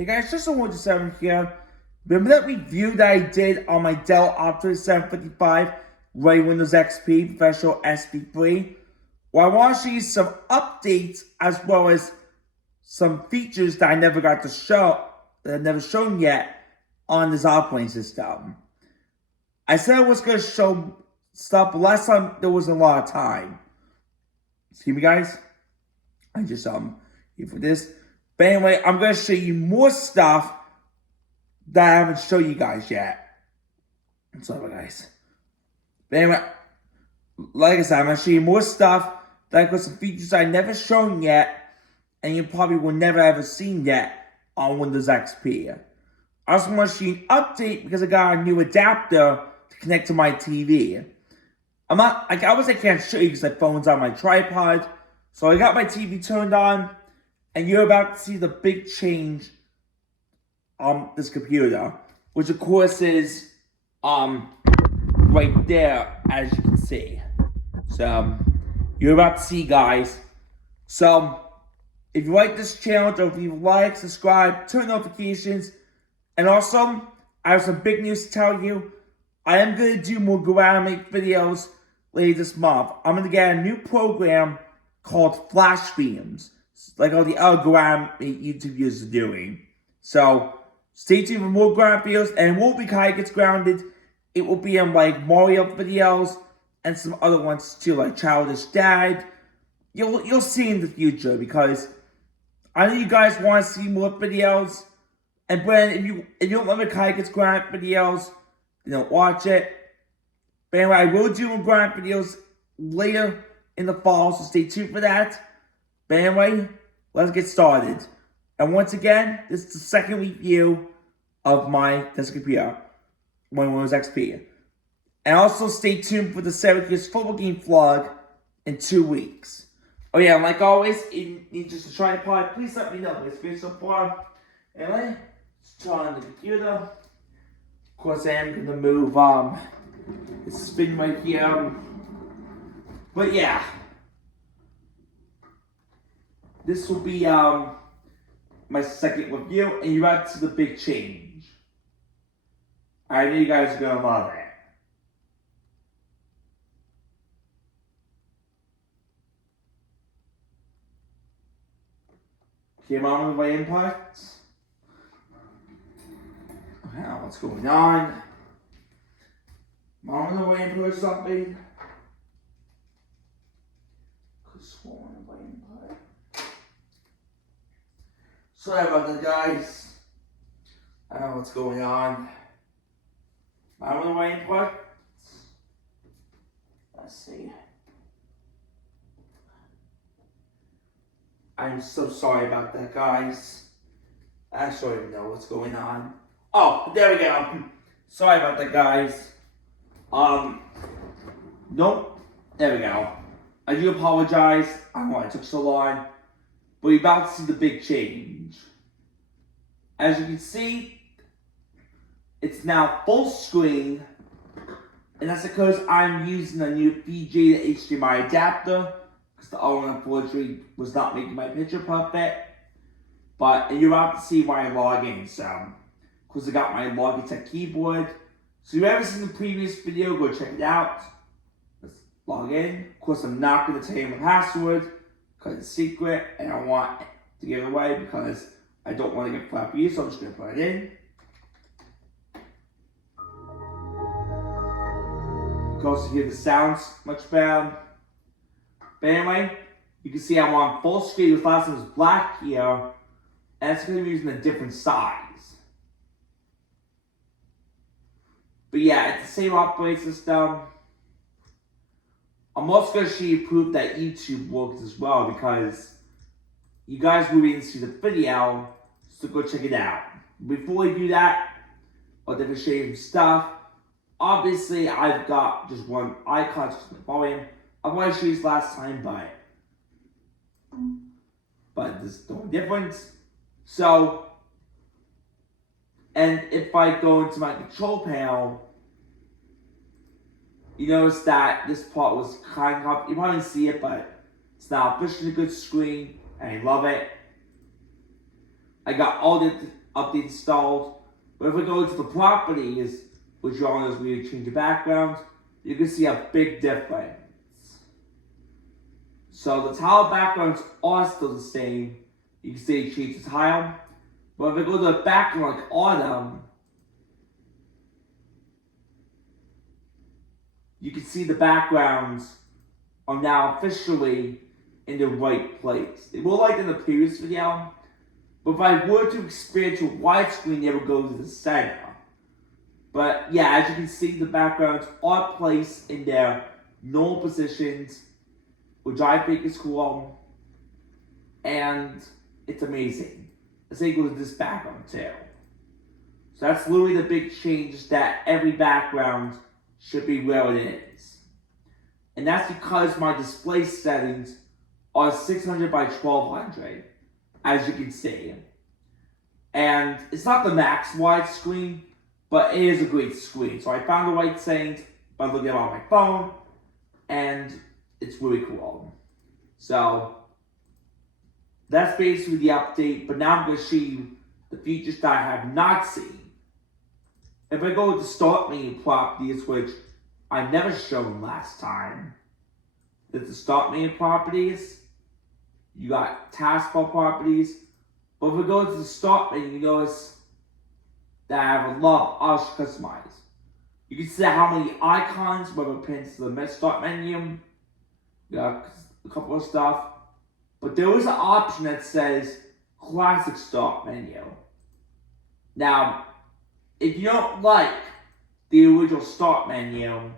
Hey guys, just a 1-7 here. Remember that review that I did on my Dell Optimus 755 running Windows XP Professional SP3? Well, I want to show you some updates as well as some features that I never got to show, that I've never shown yet on this operating system. I said I was going to show stuff, but last time there wasn't a lot of time. See me, guys? I just here for this. But anyway, I'm going to show you more stuff that I haven't shown you guys yet. Sorry, guys. But anyway, like I said, I'm going to show you more stuff that I've got some features I've never shown yet, and you probably will never ever seen yet on Windows XP. I also want to show you an update because I got a new adapter to connect to my TV. I can't show you because my phone's on my tripod. So I got my TV turned on, and you're about to see the big change on this computer, which of course is right there, as you can see. So you're about to see, guys. So if you like this channel, don't forget to like, subscribe, turn notifications, and also I have some big news to tell you. I am going to do more graphic videos later this month. I'm going to get a new program called Flash Beams, like all the other graphic YouTube videos are doing. So stay tuned for more graphic videos, and it won't be Kai Gets Grounded. It will be in like Mario videos and some other ones too, like Childish Dad. You'll see in the future, because I know you guys want to see more videos. And Brandon, if you don't love the Kai Gets Grounded videos, then don't watch it. But anyway, I will do more graphic videos later in the fall, so stay tuned for that. But anyway, let's get started. And once again, this is the second review of my desktop computer, Windows XP. And also stay tuned for the Syracuse football game vlog in 2 weeks. Oh yeah, and like always, if you need just a tripod, please let me know what it's been so far. Anyway, let's turn on the computer. Of course, I am gonna move the spin right here. But yeah, this will be my second review, and you're about to see the big change. I know you guys are gonna love it. Okay, I'm on my inputs. Now, what's going on? I'm on the way input or something. Sorry about that, guys. I don't know what's going on. I'm on the way input. Let's see. I'm so sorry about that, guys. I actually don't even know what's going on. Oh, there we go. Sorry about that, guys. Nope. There we go. I do apologize. I know it took so long. But you're about to see the big change. As you can see, it's now full screen. And that's because I'm using a new VGA to HDMI adapter, because the other one, unfortunately, was not making my picture perfect. But you're about to see why I log in. So, because I got my Logitech keyboard. So if you haven't seen the previous video, go check it out. Let's log in. Of course, I'm not going to tell you my password, because it's secret, and I want to give it away because I don't want to get flapped for you, so I'm just going to put it in. You can also hear the sounds much better. But anyway, you can see I'm on full screen. This last one was black here, and it's going to be using a different size. But yeah, it's the same operating system. I'm also going to show you proof that YouTube works as well, because you guys will be able to see the video, so go check it out. Before we do that, I'll definitely show you some stuff. Obviously, I've got just one icon, just the volume. I wanted to show you this last time, but there's no difference. So, and if I go into my control panel, you notice that this part was kind of, you probably didn't see it, but it's now officially a good screen, and I love it. I got all the update installed. But if we go to the properties, which are on as we change the background, you can see a big difference. So the tile backgrounds are still the same. You can see it change the tile. But if I go to the background like autumn, you can see the backgrounds are now officially in the right place. They were like in the previous video, but if I were to expand to widescreen, they would go to the center. But yeah, as you can see, the backgrounds are placed in their normal positions, which I think is cool, and it's amazing. The same goes with this background too. So that's literally the big change, that every background should be where it is. And that's because my display settings are 600 by 1200, as you can see. And it's not the max widescreen, but it is a great screen. So I found the right settings by looking at it on my phone, and it's really cool. So that's basically the update, but now I'm going to show you the features that I have not seen. If I go with the start menu properties, which I never shown last time, there's the start menu properties, you got taskbar properties, but if we go to the start menu, you notice that I have a lot of options to customize. You can see how many icons, whether it pins to the start menu, you got a couple of stuff, but there is an option that says classic start menu. Now, if you don't like the original start menu,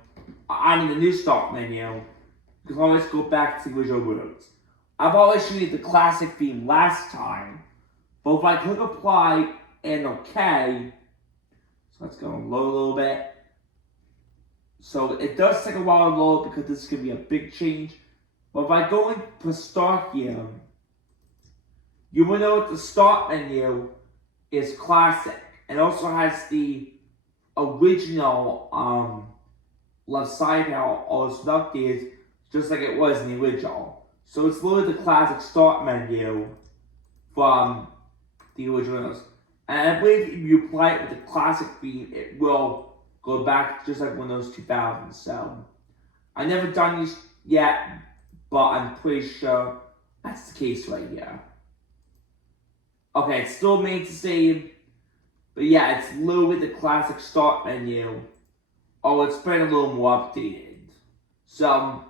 the new start menu, you can always go back to the original roots. I've always shown you the classic theme last time, but if I click apply and OK, so let's go and load a little bit. So it does take a while to load because this is going to be a big change. But if I go into start here, you will know that the start menu is classic. It also has the original left side now, all this stuff is just like it was in the original. So it's literally the classic start menu from the originals. And I believe if you apply it with the classic theme, it will go back just like Windows 2000. So I've never done these yet, but I'm pretty sure that's the case right here. Okay, it still remains the same, but yeah, it's literally the classic start menu. Oh, it's been a little more updated. So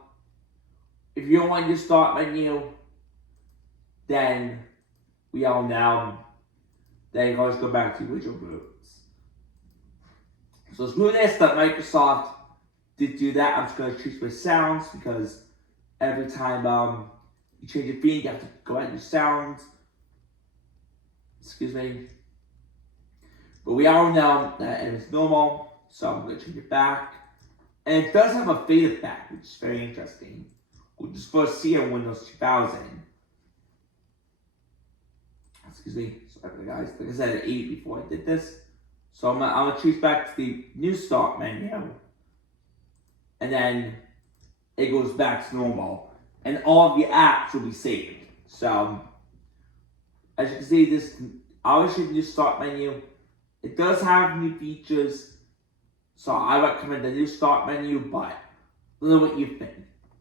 if you don't like your start menu, then we all know that you can always go back to the original roots. So screw this, that Microsoft did do that. I'm just going to choose my sounds because every time you change your feed, you have to go add your sounds. Excuse me. But we all know that it is normal, so I'm going to change it back. And it does have a fade effect, which is very interesting. We'll just first see it in Windows 2000. Excuse me, sorry guys. Like I said, at 8 before I did this. So I'm going to choose back to the new start menu. And then it goes back to normal. And all of the apps will be saved. So, as you can see, this I always show the new start menu. It does have new features. So I recommend the new start menu, but let me know what you think.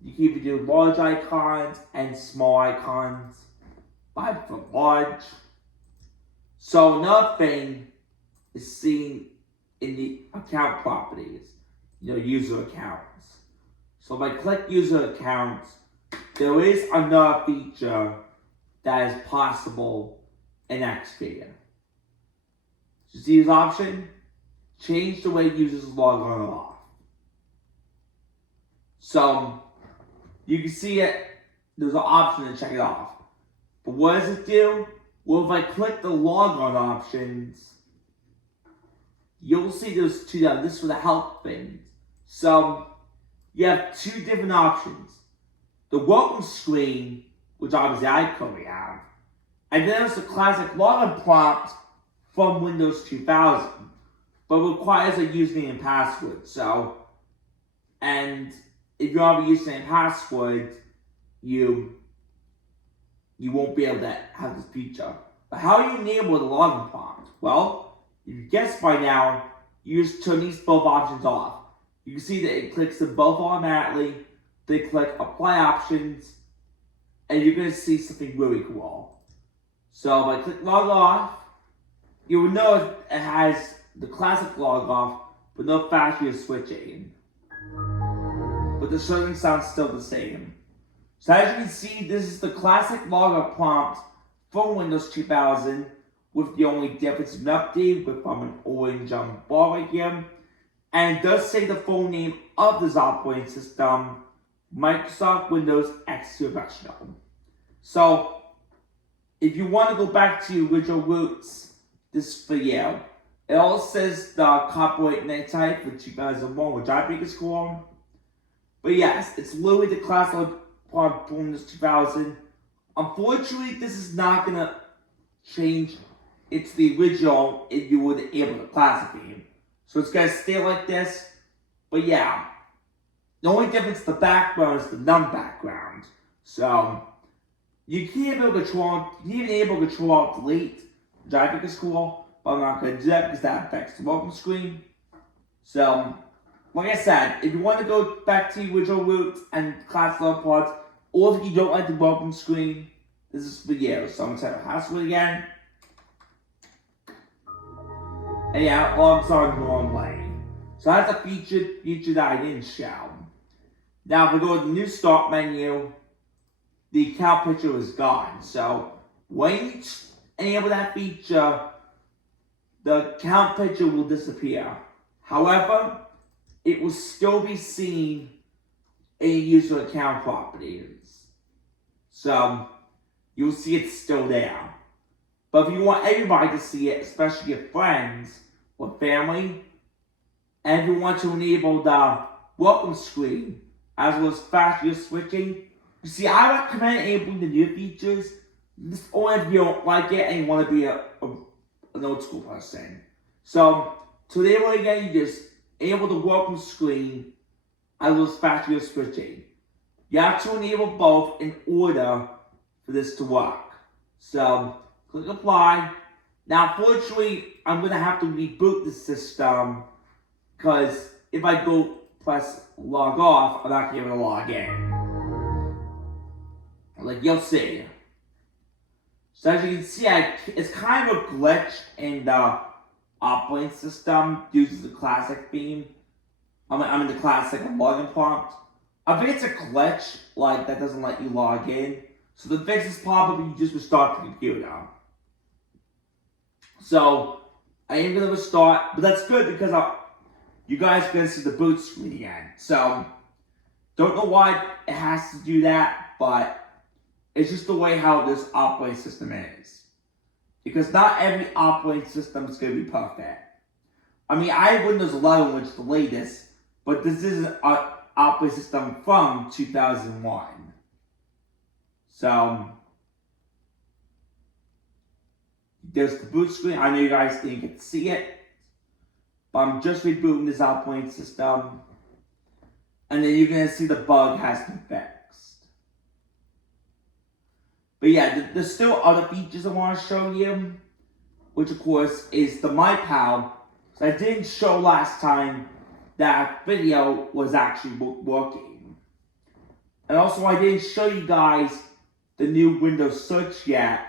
You can either do large icons and small icons. By for large. So another thing is seen in the account properties, user accounts. So if I click user accounts, there is another feature that is possible in Xperia. So see this option? Change the way users log on and off. So you can see it, there's an option to check it off. But what does it do? Well, if I click the log on options, you'll see there's two down. This is for the help thing. So you have two different options. The welcome screen, which obviously I currently have, and then there's the classic login prompt from Windows 2000, but requires a username and password. So, and if you don't have a username and password, you won't be able to have this feature. But how do you enable the login prompt? Well, if you guessed by now, you just turn these both options off. You can see that it clicks them both automatically. They click apply options, and you're going to see something really cool. So if I click log off, you will know it has the classic log off, but no factory switching. But the shutting sounds still the same. So as you can see, this is the classic log off prompt from Windows 2000, with the only difference in update with an orange bar right here. And it does say the full name of this operating system, Microsoft Windows XP Professional. So, if you want to go back to your original roots, this is for you. It also says the copyright net type for 2001, which I think is cool. But yes, it's literally the classic part from Windows 2000. Unfortunately, this is not going to change. It's the original if you were able to classic theme. So it's going to stay like this. But yeah, the only difference the background is the num background. So you can't be able to control, alt delete, which I think is cool. But I'm not going to do that because that affects the welcome screen. So, like I said, if you want to go back to your original roots and class level parts, or if you don't like the welcome screen, this is for you. So I'm going to type a password again. And yeah, logs on normally. So that's a feature that I didn't show. Now if we go to the new start menu, the account picture is gone. So when you enable that feature, the account picture will disappear. However, it will still be seen in user account properties. So you'll see it's still there. But if you want everybody to see it, especially your friends or family, and if you want to enable the welcome screen as well as faster switching, you see, I recommend enabling the new features. This only if you don't like it and you want to be an old school person. So to enable it again, you just enable the welcome screen as well as faster switching. You have to enable both in order for this to work. So click apply. Now, fortunately, I'm going to have to reboot the system because if I go press log off, I'm not going to be able to log in. Like you'll see. So as you can see, it's kind of a glitch in the operating system due to the classic theme. I mean the classic login prompt. I think it's a glitch like that doesn't let you log in. So the fix is probably you just restart the computer. So I am going to restart, but that's good because you guys are going to see the boot screen again. So don't know why it has to do that, but it's just the way how this operating system is. Because not every operating system is going to be perfect. I mean, I have Windows 11, which is the latest, but this is an operating system from 2001. So there's the boot screen. I know you guys didn't get to see it, but I'm just rebooting this operating system. And then you're going to see the bug has been fixed. But yeah, there's still other features I want to show you, which of course is the My Pal. So I didn't show last time that video was actually working. And also I didn't show you guys the new Windows search yet,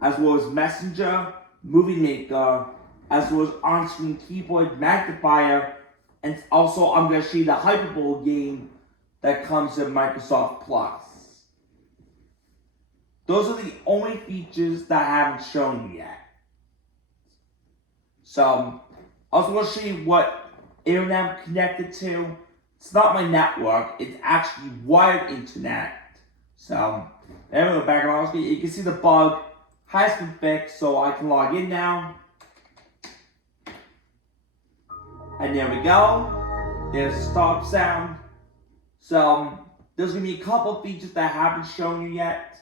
as well as Messenger, Movie Maker, as well as on-screen keyboard magnifier, and also I'm going to show you the Hyperbole game that comes in Microsoft Plus. Those are the only features that I haven't shown you yet. So, I also want to show you what internet I'm connected to. It's not my network, it's actually wired internet. So, anyway, back on our screen, you can see the bug has been fixed, so I can log in now. And there we go. There's the stop sound. So, there's going to be a couple of features that I haven't shown you yet.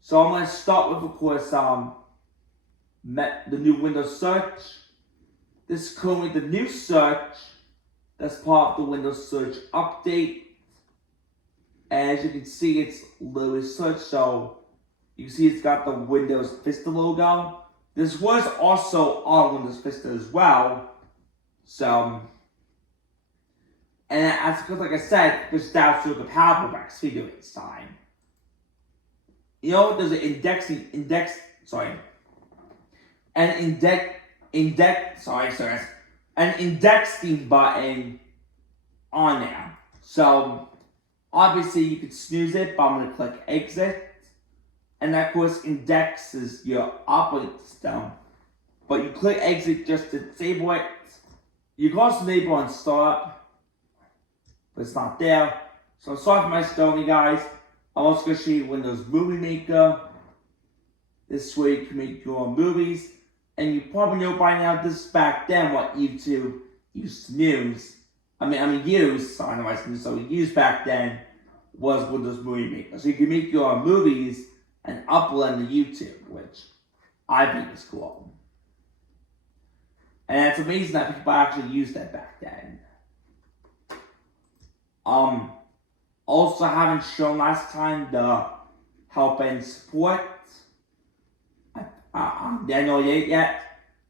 So I'm going to start with, of course, the new Windows search. This is currently the new search. That's part of the Windows search update. As you can see, it's literally search. So you can see it's got the Windows Vista logo. This was also on Windows Vista as well. So, and as like I said, this is also compatible with Xperia at this time. You know, there's an an indexing button on there. So obviously you could snooze it, but I'm gonna click exit. And that of course indexes your operating system. But you click exit just to disable it. You can also enable on startup, but it's not there. So I'm sorry for my story, guys. I'm also going to show you Windows Movie Maker. This way you can make your own movies. And you probably know by now this is back then what YouTube used to use. Use back then was Windows Movie Maker. So you can make your own movies and upload them to YouTube, which I think is cool. And it's amazing that people actually used that back then. Also, I haven't shown last time the help and support. I didn't know it yet.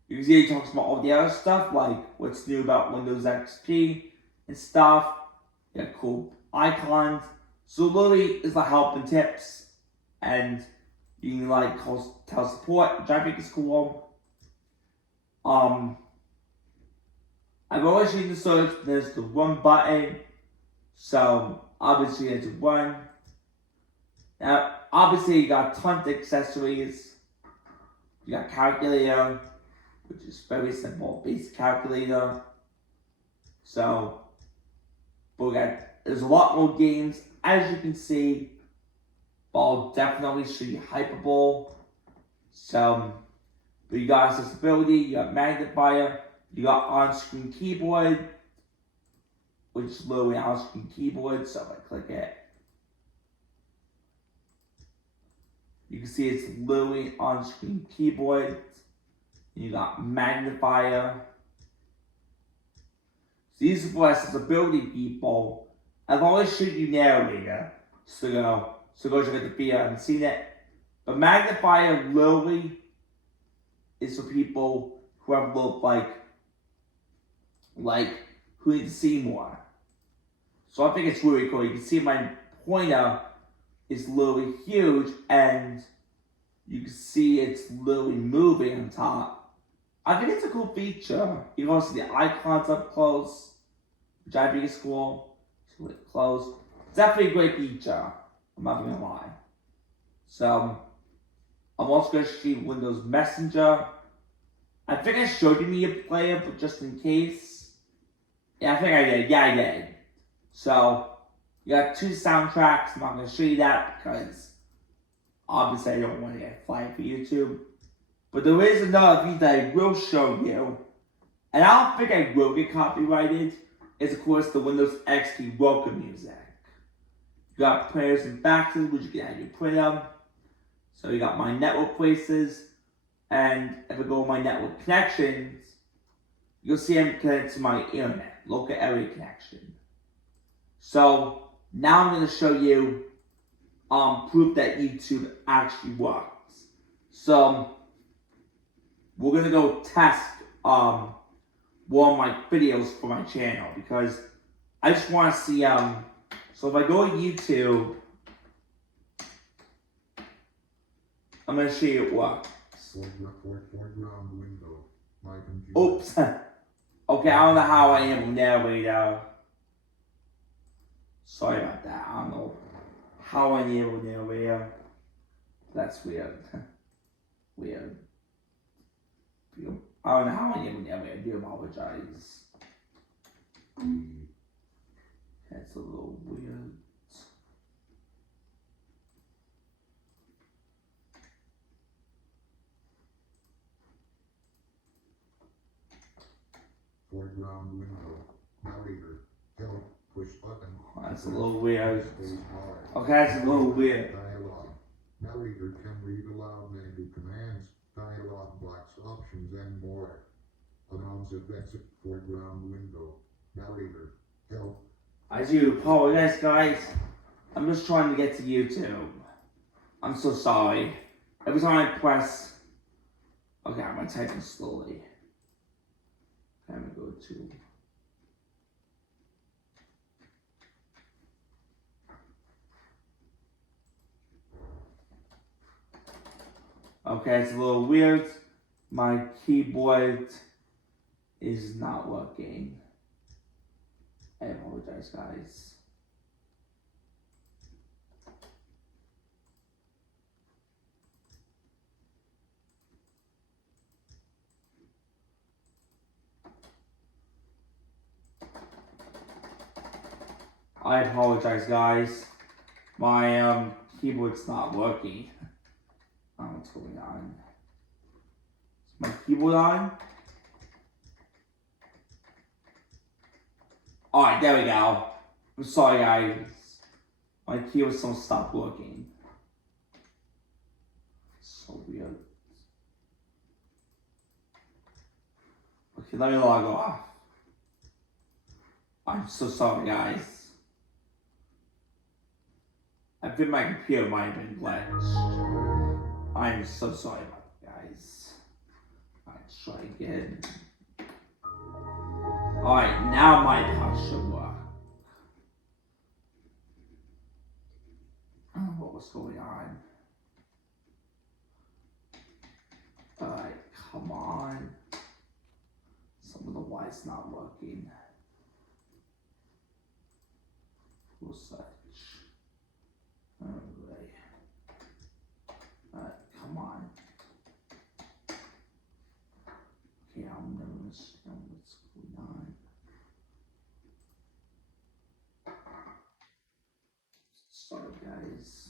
Usually it talks about all the other stuff, like what's new about Windows XP and stuff. You got cool icons. So literally is the help and tips. And you can like tell support, which I think is cool. I've always used the search, there's the run button. So obviously it's run. Now obviously you got tons of accessories. You got calculator, which is very simple, basic calculator. So there's a lot more games as you can see. But I'll definitely show you Hyperball. So but you got accessibility, you got magnifier, you got on-screen keyboard, which is literally on-screen keyboard, so if I click it, you can see it's literally on-screen keyboard. You got magnifier. So these are for accessibility people. I've always showed you narrator, so go check out the video, I haven't seen it. But magnifier literally is for people who have looked like who need to see more. So I think it's really cool. You can see my pointer is literally huge and you can see it's literally moving on top. I think it's a cool feature. You can also see the icons up close, which I think is cool. So it close. It's definitely a great feature. I'm not gonna lie. So I'm also gonna show you Windows Messenger. I think I showed you Media Player, but just in case. Yeah, I think I did. Yeah, I did. So you got 2 soundtracks. I'm not gonna show you that because obviously I don't want to get flagged for YouTube. But there is another thing that I will show you, and I don't think I will get copyrighted. Is of course the Windows XP welcome music. You got prayers and faxes, which you can add your printer. So you got my network places, and if I go to my network connections, you'll see I'm connected to my internet, local area connection. So now I'm going to show you proof that YouTube actually works. So we're going to go test one of my videos for my channel because I just want to see so if I go to YouTube, I'm going to show you it works. Foreground window. My computer. Oops. Okay, I don't know how I am narrator. Sorry about that. I don't know how I am narrator. That's weird. Weird. I don't know how I am narrator. I do apologize. That's a little weird. Foreground window. Narrator. Help. Push button. That's a little weird. Space bar. Okay, that's a little weird. Dialogue. Narrator can read aloud menu commands, dialogue box options, and more. Announce events. Foreground window. Narrator. Help. I do apologize, guys. I'm just trying to get to YouTube. I'm so sorry. Every time I press Okay, I'm gonna type it slowly. Okay, I'm gonna go to. Okay, it's a little weird. My keyboard is not working. I apologize, guys. I apologize, guys. My keyboard's not working. I don't know what's going on. Is my keyboard on? Alright, there we go. I'm sorry, guys. My keyboard still stopped working. So weird. Okay, let me log off. I'm so sorry, guys. I think my computer might have been glitched. I'm so sorry about it, guys. Let's try again. Alright, now my touch should work. I don't know what was going on. Alright, come on. Some of the Y's not working. Full search. Alright. Alright, come on. Okay, I'm gonna understand what's going on. Sorry, guys.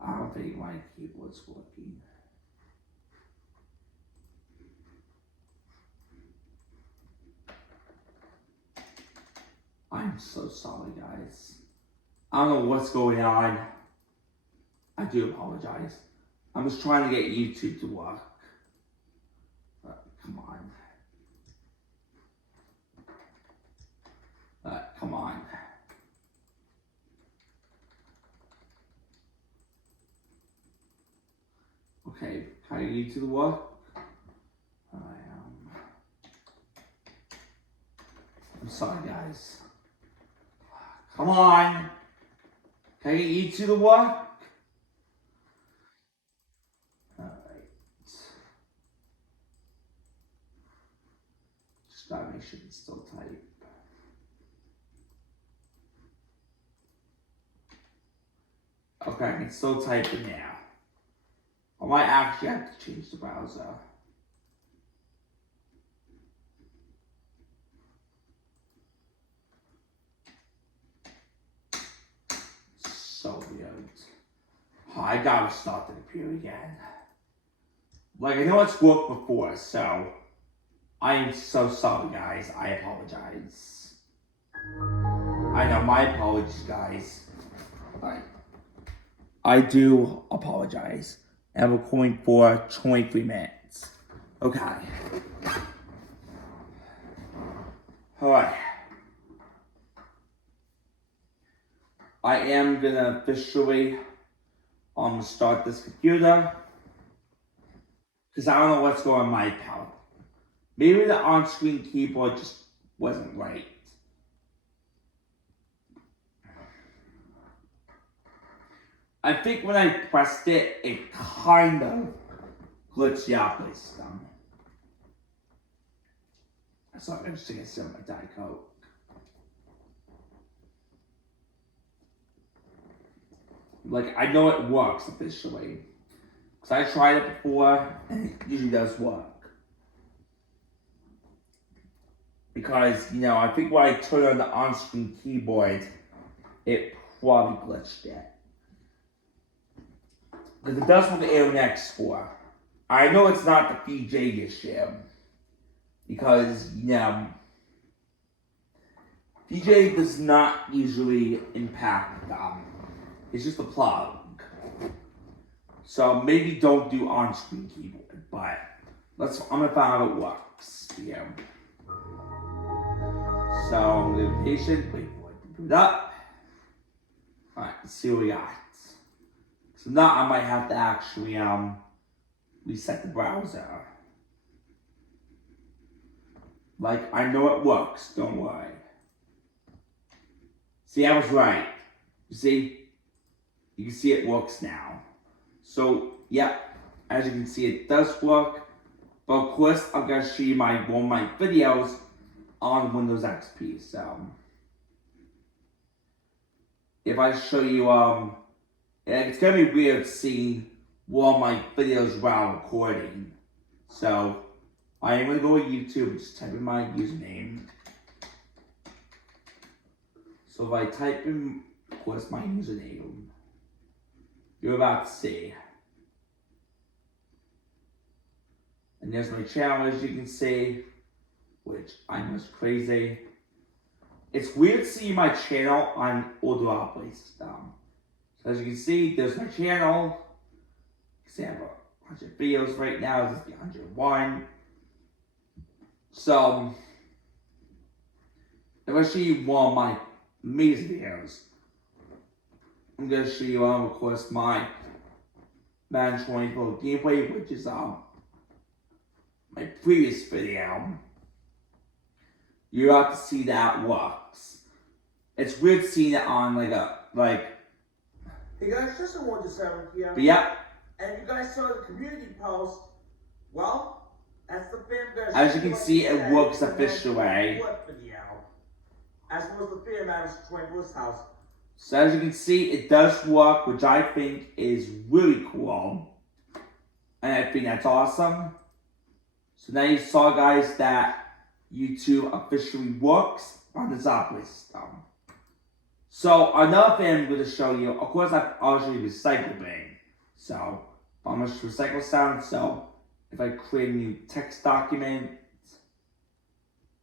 I don't think my keyboard's working. I'm so sorry, guys. I don't know what's going on. I do apologize. I'm just trying to get YouTube to work. Come on. Come on. Okay, can I get YouTube to work? I'm sorry, guys. Come on. Can I get YouTube to work? Alright. Just gotta make sure it's still tight. Okay, I can still type it now. I might actually have to change the browser. So weird. Oh, I gotta start the computer again. Like, I know it's worked before, so I am so sorry, guys. I apologize. I know, my apologies, guys. Alright. I do apologize. I'm recording for 23 minutes. Okay. Alright. I am gonna officially start this computer. Because I don't know what's going on my power. Maybe the on-screen keyboard just wasn't right. I think when I pressed it, it kind of glitched the operating system. So I'm just gonna sit on my Diet Coke. Like, I know it works officially. Because I tried it before, and it usually does work. Because, you know, I think when I turned on the on-screen keyboard, it probably glitched it. Because it does what the Aeronix for. I know it's not the VJ issue. Because, you know, VJ does not usually impact them. It's just a plug. So maybe don't do on-screen keyboard, but I'm gonna find out how it works here. So I'm gonna be patient, wait for it to boot up. Alright, let's see what we got. So now I might have to actually reset the browser. Like, I know it works, don't worry. See, I was right. You see? You can see it works now. So, yep, as you can see, it does work. But of course, I'm going to show you one of my videos on Windows XP. So, if I show you, it's going to be weird seeing one of my videos while recording. So, I am going to go to YouTube and just type in my username. So if I type in, of course, my username, you're about to see. And there's my channel, as you can see, which I'm just crazy. It's weird seeing my channel on older operating system. So as you can see, there's my channel. You can see I have 100 videos right now. This is the 101. So, if I show you one of my amazing videos, I'm going to show you, of course, my Madden 24 gameplay, which is my previous video. You're about to see that works. It's weird seeing it on Hey guys, just a 1-7 here. But yep. And you guys saw the community post. Well, that's the film. As you can see, it works officially. As was the film at his house. So as you can see, it does work, which I think is really cool. And I think that's awesome. So now you saw, guys, that YouTube officially works on this operating system. So another thing I'm going to show you, of course, I've already recycling. So I'm going to recycle sound. So if I create a new text document,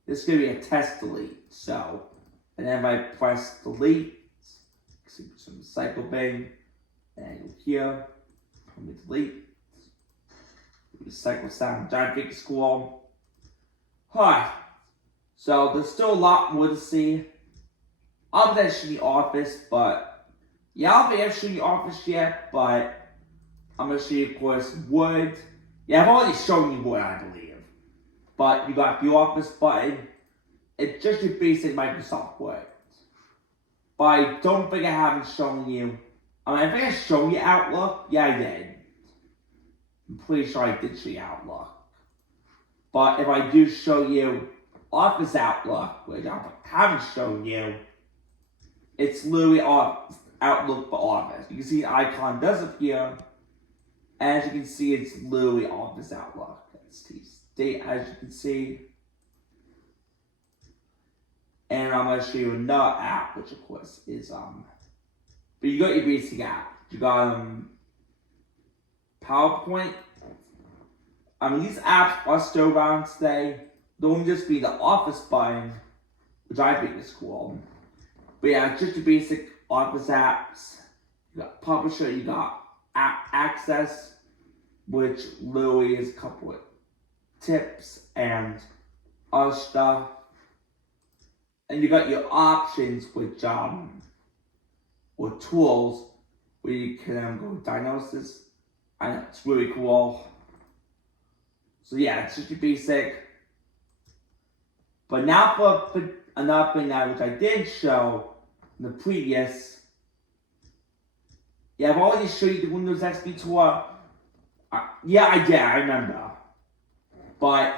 this is going to be a test delete. So, and then if I press delete, see some recycle bin, and go here, let me delete, recycle sound, giant big squall. Alright, so there's still a lot more to see. I'll be showing the office, but yeah, I'll be showing the office yet, but I'm going to show you, of course, Word. Yeah, I've already shown you Word, I believe. But you got the Office button. It's just your basic Microsoft Word. But I don't think I haven't shown you. I think I showed you Outlook. Yeah, I did. I'm pretty sure I did show you Outlook. But if I do show you Office Outlook, which I haven't shown you, it's literally Outlook for Office. You can see the icon does appear. As you can see, it's literally Office Outlook. That's T-State, as you can see. And I'm going to show you another app, which of course is, but you got your basic app. You got, PowerPoint. These apps are still around today. There won't just be the Office button, which I think is cool. But yeah, just your basic Office apps. You got Publisher, you got App Access, which literally is a couple of tips and other stuff. And you got your options, which or tools where you can go diagnosis. And it's really cool. So yeah, it's just your basic. But now for another thing now, which I did show in the previous. Yeah, I've already showed you the Windows XP tour. Yeah, I did, I remember. But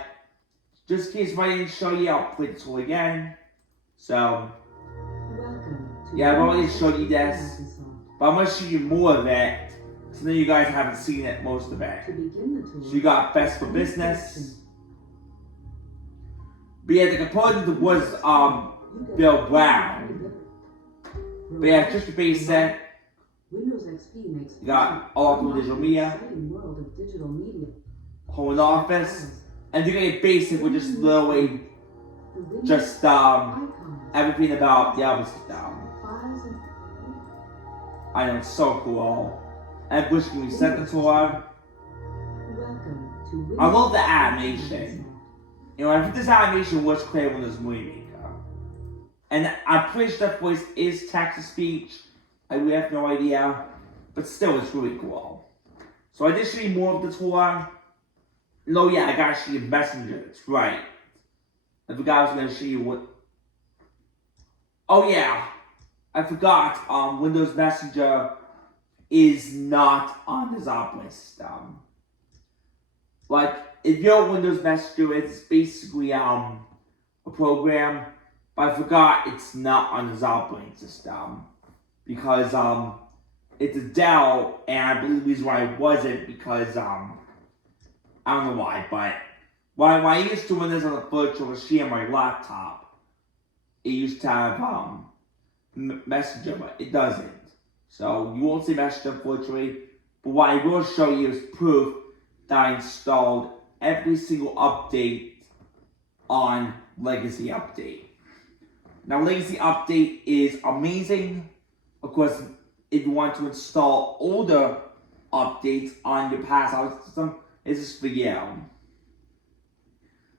just in case if I didn't show you, I'll play the tour again. So, yeah, I've already showed you this. But I'm going to show you more of it. So then you guys haven't seen it, most of it. So you got Best for Business. But yeah, the composer was Bill Brown. But yeah, just the basic. You got all through digital media. Home Office. And you got your basic, which is literally just everything about the Office system. I know, it's so cool. And which can we set the tour. I love the animation. You know, I think this animation was created when this movie maker. And I'm pretty sure that voice is text-to-speech. I really have no idea. But still, it's really cool. So I did show you more of the tour. No, yeah, I gotta show you Messenger. That's right. I forgot I was gonna show you what. Oh yeah, I forgot. Windows Messenger is not on this operating system. Like, if you're Windows Messenger, it's basically a program, but I forgot it's not on this operating system because it's a Dell, and I believe the reason why it wasn't because I don't know why, but when I used to run this on a virtual machine on my laptop, it used to have Messenger, but it doesn't. So you won't see Messenger unfortunately, but what I will show you is proof that I installed every single update on Legacy Update. Now Legacy Update is amazing. Of course, if you want to install older updates on your past operating system, it's this video.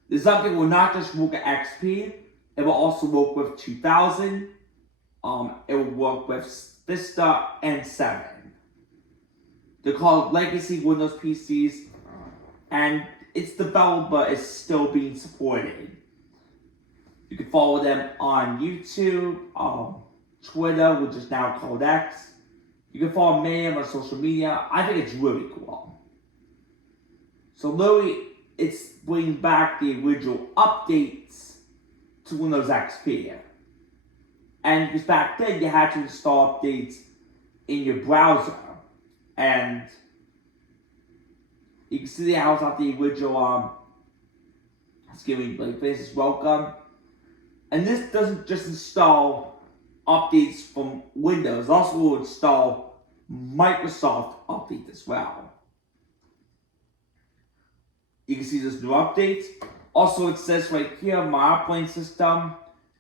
This update will not just work with XP, it will also work with 2000, it will work with Vista and 7. They're called Legacy Windows PCs, and its developer is still being supported. You can follow them on YouTube, Twitter, which is now called X. You can follow many of them on social media. I think it's really cool. So literally, it's bringing back the original updates to Windows XP. And because back then you had to install updates in your browser. And you can see how it's not the original, it's giving like this is welcome. And this doesn't just install updates from Windows, it also will install Microsoft updates as well. You can see this new updates. Also, it says right here, my operating system.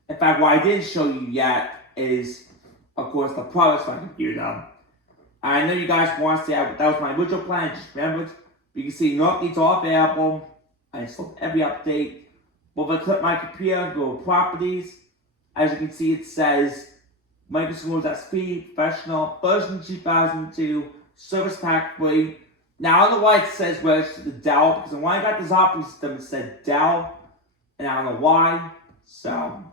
In fact, what I didn't show you yet is, of course, the products on my computer. I know you guys want to see that was my original plan, just remembered. You can see new updates are available. I installed every update. But if I click my computer, go to properties, as you can see it says Microsoft Windows XP Professional version 2002 Service Pack 3. Now I don't know why it says register to Dell, because when I got this operating system it said Dell, and I don't know why. So,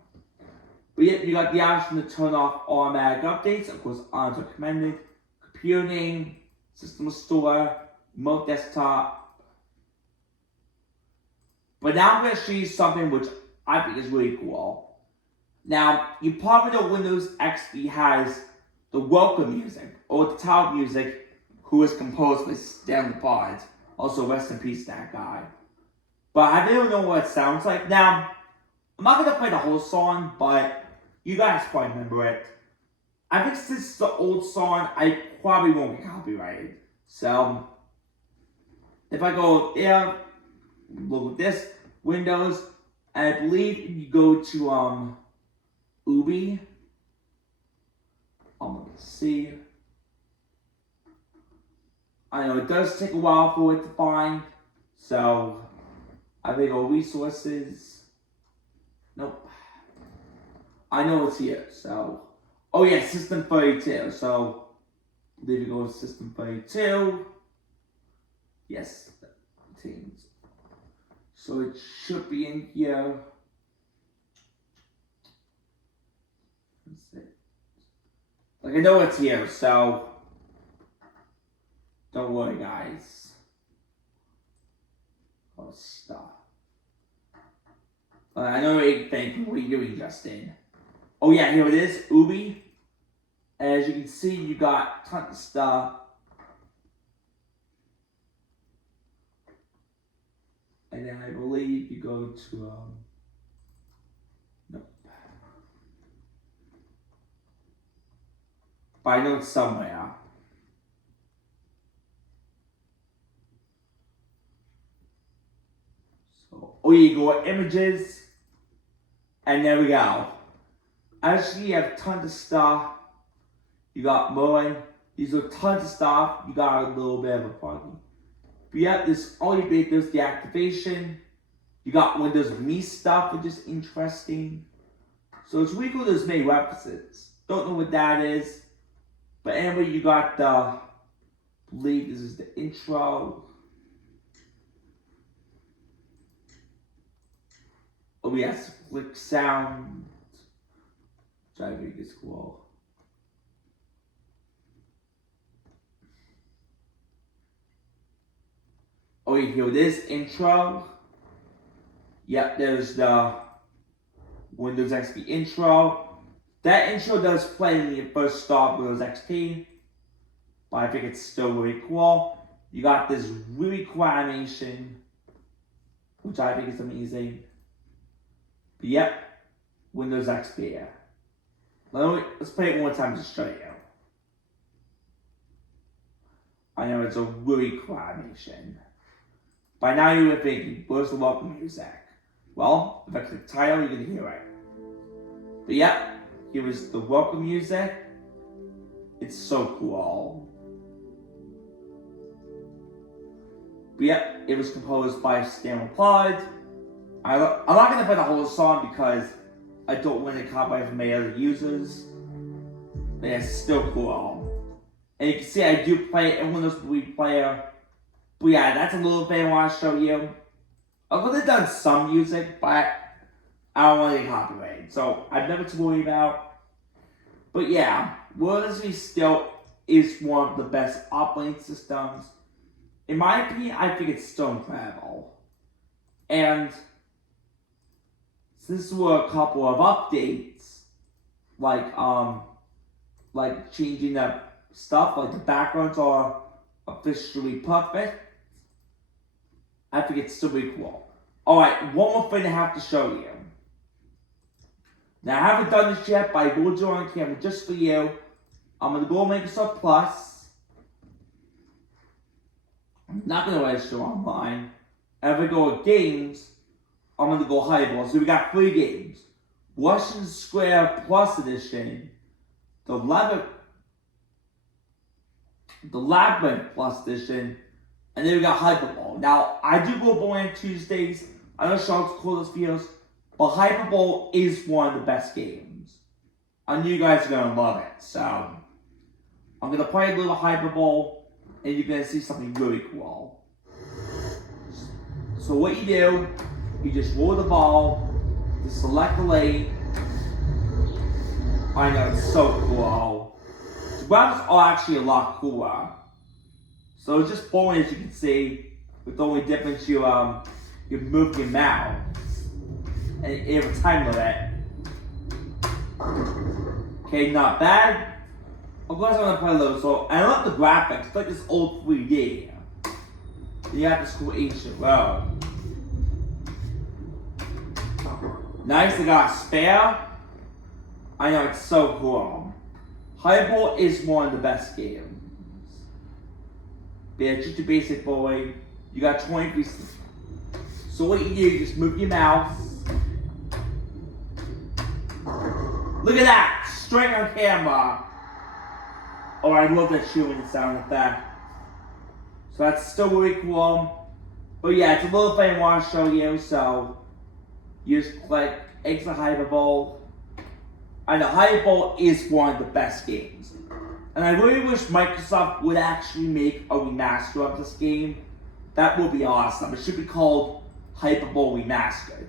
but yet you got the option to turn off automatic updates, of course on is recommended, computer name, system restore, remote desktop. But now I'm going to show you something which I think is really cool. Now, you probably know Windows XP has the welcome music, or the title music, who is composed by Stanley Pod. Also, rest in peace, that guy. But I don't know what it sounds like. Now, I'm not going to play the whole song, but you guys probably remember it. I think since it's the old song, I probably won't get copyrighted. So, if I go there, look at this, Windows, and I believe if you go to Ubi, let's see. I know it does take a while for it to find, so I think go resources. Nope. I know it's here, so oh yeah, System 32. So I believe you go to System 32. Yes, teams. So it should be in here. Let's see. Like I know it's here, so don't worry, guys. Oh, stop. I know what you think. What are you doing, Justin? Oh yeah, here it is, Ubi. As you can see, you got tons of stuff. And then I believe you go to nope. But I know it's somewhere. So you go images, and there we go. Actually, you have tons of stuff. You got mowing. These are tons of stuff. You got a little bit of a party. But yeah, this all you did is the activation. You got Windows Me stuff, which is interesting. So it's really cool. There's many references. Don't know what that is, but anyway, you got the. I believe this is the intro. Oh yes, click sound. Try to make this cool. Oh, you hear this intro? Yep, there's the Windows XP intro. That intro does play when you first start Windows XP, but I think it's still really cool. You got this really cool animation, which I think is amazing. But yep, Windows XP. Let's play it one more time to show you. I know it's a really cool animation. By now you were thinking, where's the welcome music? Well, if I click title, you can hear it. But yep, here is the welcome music. It's so cool. But yep, it was composed by Stan Pod. I'm not going to play the whole song because I don't want to copyright from any other users. But it's still cool. And you can see I do play it in Windows 3 Player. But yeah, that's a little thing I want to show you. I could have done some music, but I don't want to get copyrighted. So I've never to worry about. But yeah, Windows 3 still is one of the best operating systems. In my opinion, I think it's still incredible. And since there were a couple of updates, like changing up stuff, like the backgrounds are officially perfect, I think it's still really cool. Alright, one more thing I have to show you. Now I haven't done this yet, but I will do it on camera just for you. I'm going to go Microsoft Plus. I'm not going to register online. And if I go with games, I'm going to go highball. So we got 3 games. Russian Square Plus Edition, the Labyrinth Plus Edition, and then we got Hyperball. Now, I do go bowling on Tuesdays. I know Sharks call this videos, but Hyperball is one of the best games. I know you guys are going to love it. So, I'm going to play a little Hyperball, and you're going to see something really cool. So what you do, you just roll the ball, you select the lane. I know, it's so cool. The graphics are actually a lot cooler. So it's just bowling, as you can see, with the only difference you move your mouse. And you have a time limit. Okay, not bad. Of course I'm gonna play a little, so I love the graphics. It's like this old 3D. You got this cool ancient road. Nice, they got a spare. I know, it's so cool. Highball is one of the best games. Yeah, just a basic bowling. You got 20 pieces. So what you do, you just move your mouse. Look at that! Straight on camera. Oh, I love that shooting sound effect. So that's still really cool. But yeah, it's a little thing I want to show you. So you just click exit Hyperball. I know Hyperball is one of the best games. And I really wish Microsoft would actually make a remaster of this game. That would be awesome. It should be called Hyperball Remastered.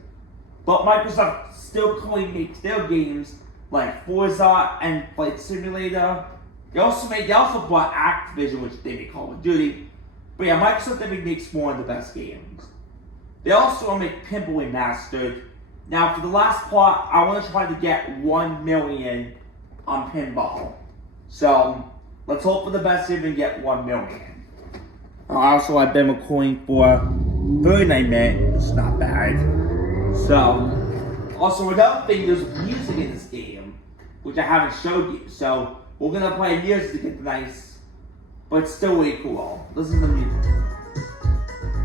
But Microsoft still currently makes their games like Forza and Flight Simulator. They also bought Activision, which they make Call of Duty. But yeah, Microsoft definitely makes one of the best games. They also make Pinball Remastered. Now, for the last part, I want to try to get 1 million on Pinball. So, let's hope for the best if we get 1 million. Also, I've been recording for 39 minutes. It's not bad. So, also another thing, there's music in this game, which I haven't showed you. So, we're going to play music to get the nice, but it's still really cool. Listen to the music.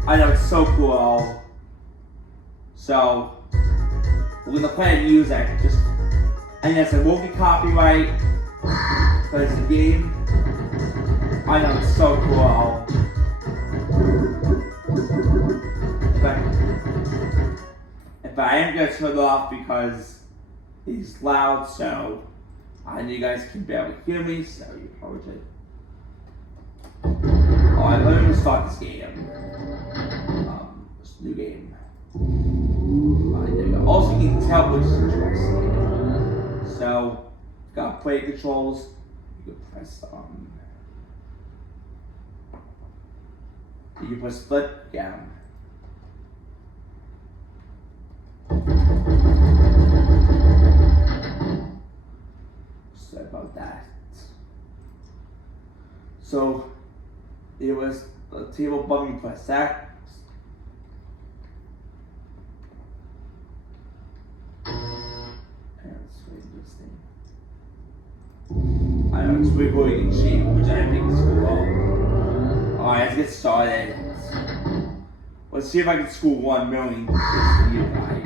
I know, it's so cool. So, we're going to play music. And yes, it won't be copyright. But it's a game. I know, it's so cool. If I am going to turn it off because it's loud, so I know you guys can barely hear me, so you apologize. Alright, let me start this game. This new game. Alright, there we go. Also, you can tell which is interesting. So, got play controls. You can press you can press flip down. Sorry about that. So it was the table button, you press that. I know it's really and cheap, which I think is cool. Alright, let's get started. Let's see if I can score 1 million for you guys.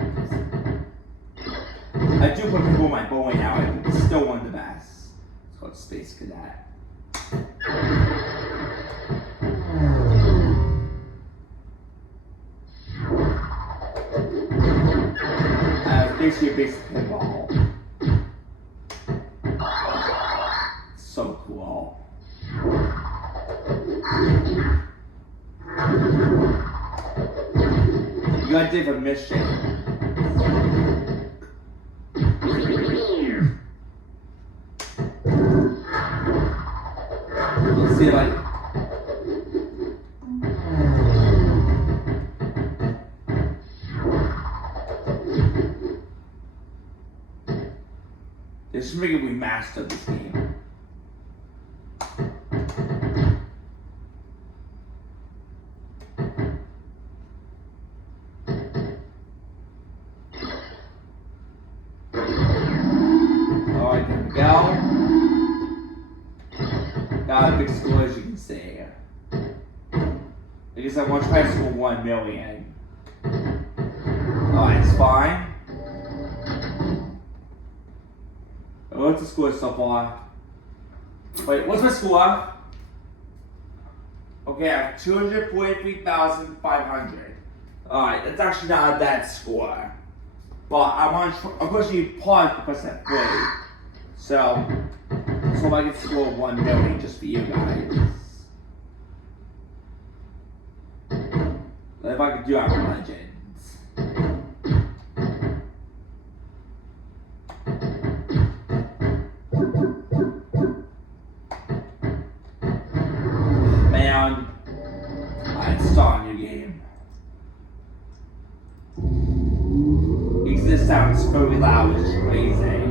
I do put people in my bowling alley, but it's still one of the best. It's called Space Cadet. Basically a basic pinball. So cool. You got different mission. Let's see if I. They should make a remaster of this game. Alright, there we go. Got a big score, as you can see. I guess I want to try to score 1 million. Alright, it's fine. What's the score so far? Wait, what's my score? Okay, I have 243,500. Alright, that's actually not a bad score. But I'm pushing pause because I'm free. So if I can score 1 million just for you guys. But if I could do it for Legends. Man, I saw a new game. Because this sounds very loud, it's crazy.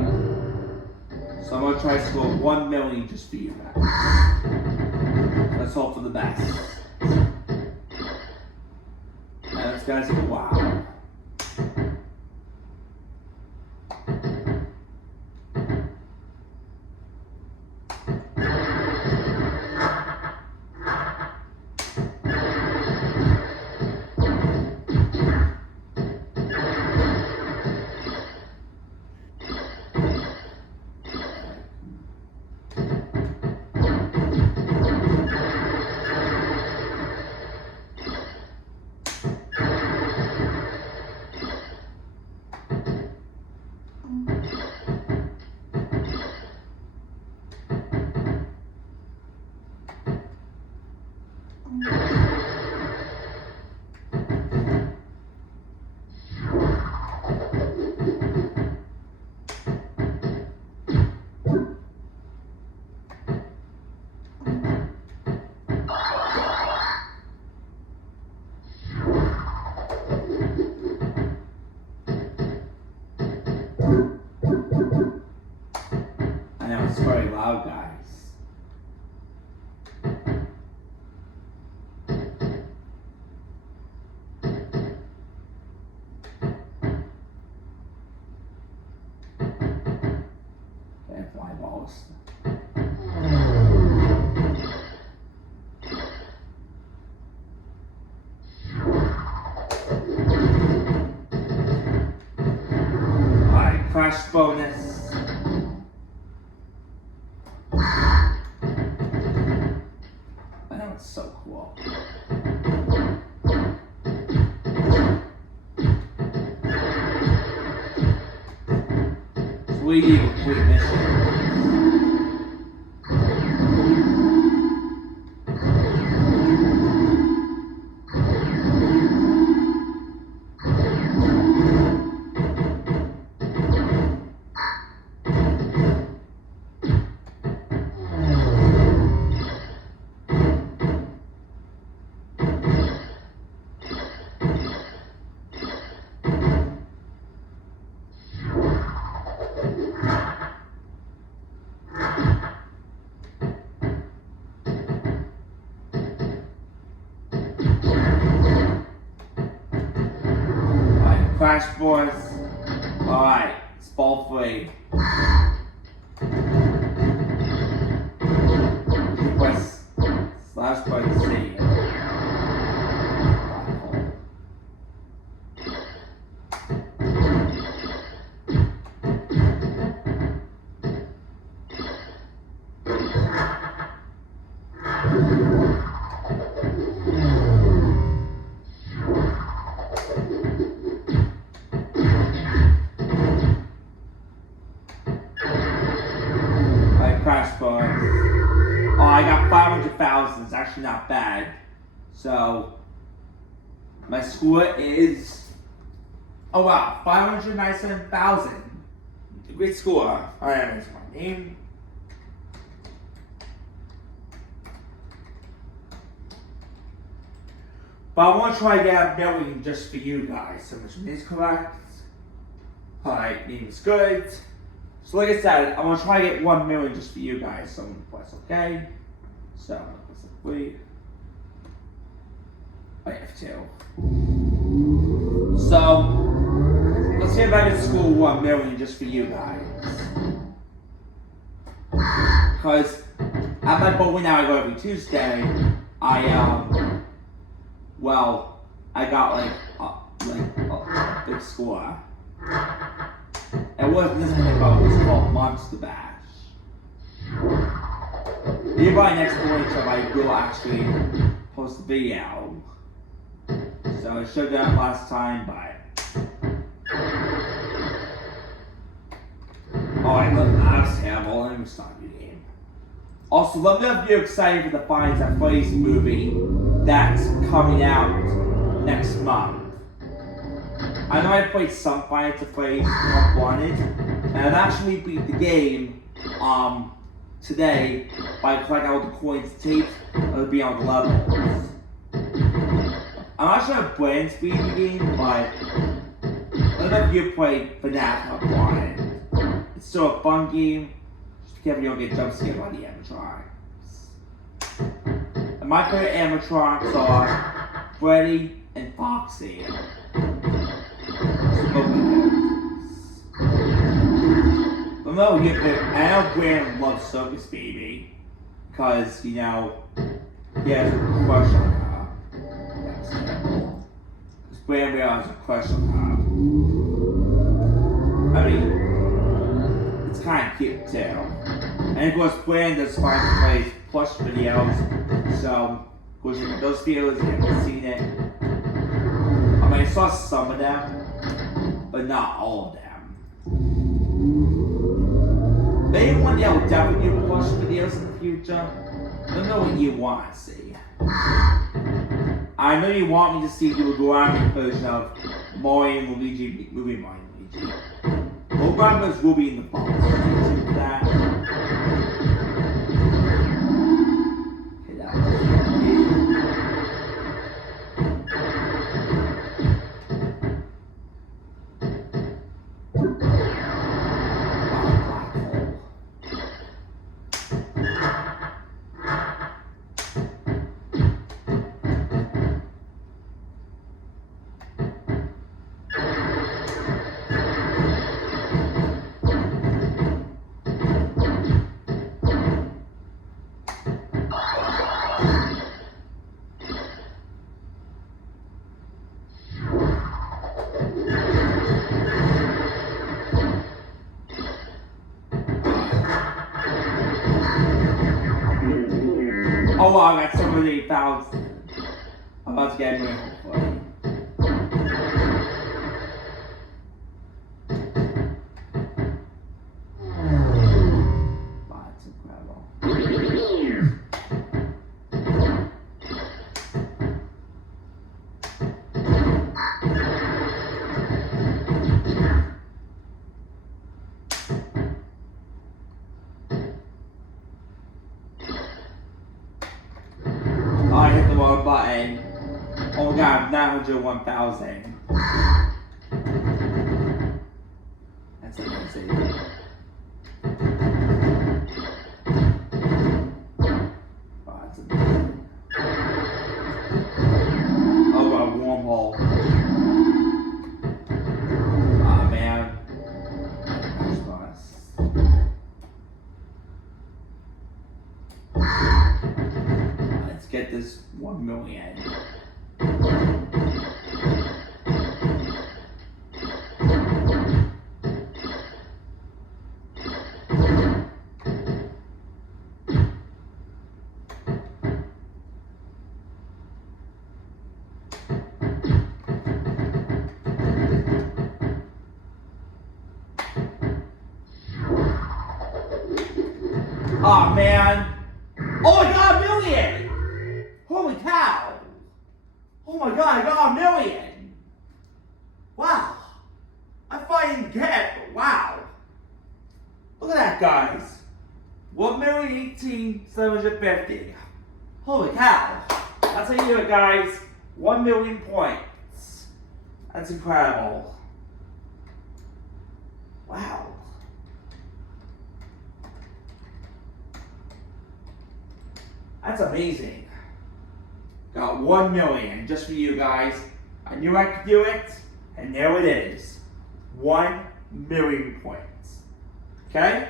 So I'm gonna try to score 1 million just for you guys. Let's hope for the best. And this guy's like, wow. I know it's very loud, guys. And fly balls. Alright, crash bonus. It's so cool. Sweet, complete mission. Crash Course. Alright, it's ball 3. You press slash button C. Crash Course. Oh, I got 500,000. It's actually not bad. So, my score is, oh wow, 597,000. Great score. Alright, I'm going my name. But I want to try to get a million just for you guys. So much is correct. Alright, name is good. So like I said, I want to try to get 1 million just for you guys. So I'm going to press OK. So I'm going to press wait. I have F2. So let's see if I can score 1 million just for you guys. Because at my bowling alley I go every Tuesday, well, I got like a big score. It wasn't this thing about it was called Monster Bash. Nearby next bowling trip I will actually post a video. So I showed that last time, but alright, that's terrible. Let me start the game. Also, let me know if you're excited for the Finds That Phrase movie that's coming out next month. I know I played some Finds That Phrase Wanted, and I've actually beat the game today by collecting all the coins and tapes of being on the levels. I'm not sure if Brand's beating the game, but I don't know if you played FNAF Wanted. It's still a fun game. Just be careful you don't get jump scared by the animatronics. And my favorite animatronics are Freddy and Foxy. But no, I know Brand loves Circus Baby. Because, you know, he has a crush on her. Because Brand really has a crush on her. I mean, it's kind of cute too. And of course, Brand does Finds That Phrase plush videos. So, of course, you those videos, you haven't seen it. I mean, I saw some of them, but not all of them. Maybe one day I will definitely do plush videos in the future. I don't know what you want to see. I know you want me to see the graphic version of Mario and Luigi, movie Mario and Luigi. Well, graphics will be in the box. So that. Okay, that was oh wow, I got 78,000. I'm about to get my hopefully. Wow, that's incredible. I hit the wrong button. Oh my god, 901,000. That's amazing. Oh, that's amazing. Oh, a wormhole. this 1 million. Oh man! Oh my god, a million! Holy cow! Oh my god, I got a million! Wow! I finally get it, but wow! Look at that, guys! 1,018,750. Holy cow! That's how you do it, guys. 1 million points. That's incredible. Wow. That's amazing. Got 1 million just for you guys. I knew I could do it, and there it is. 1 million points. Okay?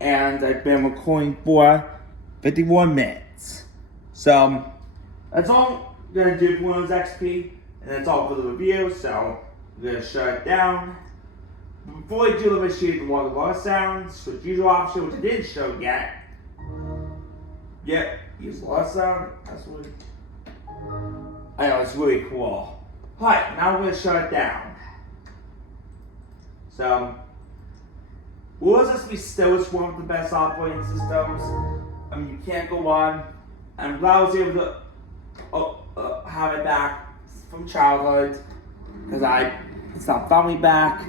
And I've been recording for 51 minutes. So, that's all I'm going to do for Windows XP, and that's all for the review, so I'm going to shut it down. Before I do, let me show you the water sounds, switch user option, which I didn't show yet. Yep, use water sound, that's what I know, it's really cool. Alright, now I'm going to shut it down. So, Windows XP still is one of the best operating systems. I mean, you can't go on. I'm glad I was able to have it back from childhood, because it's not found me back.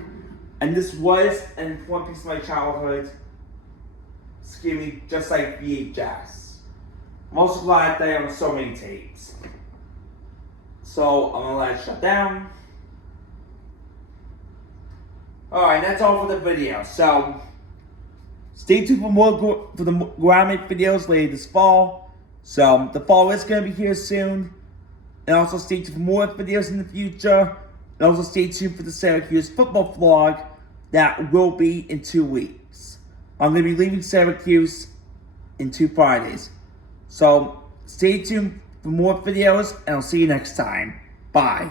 And this was an important piece of my childhood. Excuse me, just like VHS. I'm also glad that I own so many tapes. So I'm gonna let it shut down. Alright, that's all for the video. So stay tuned for more for the graphic videos later this fall. So the fall is gonna be here soon. And also stay tuned for more videos in the future. And also stay tuned for the Syracuse football vlog that will be in 2 weeks. I'm gonna be leaving Syracuse in 2 Fridays. So stay tuned for more videos, and I'll see you next time. Bye.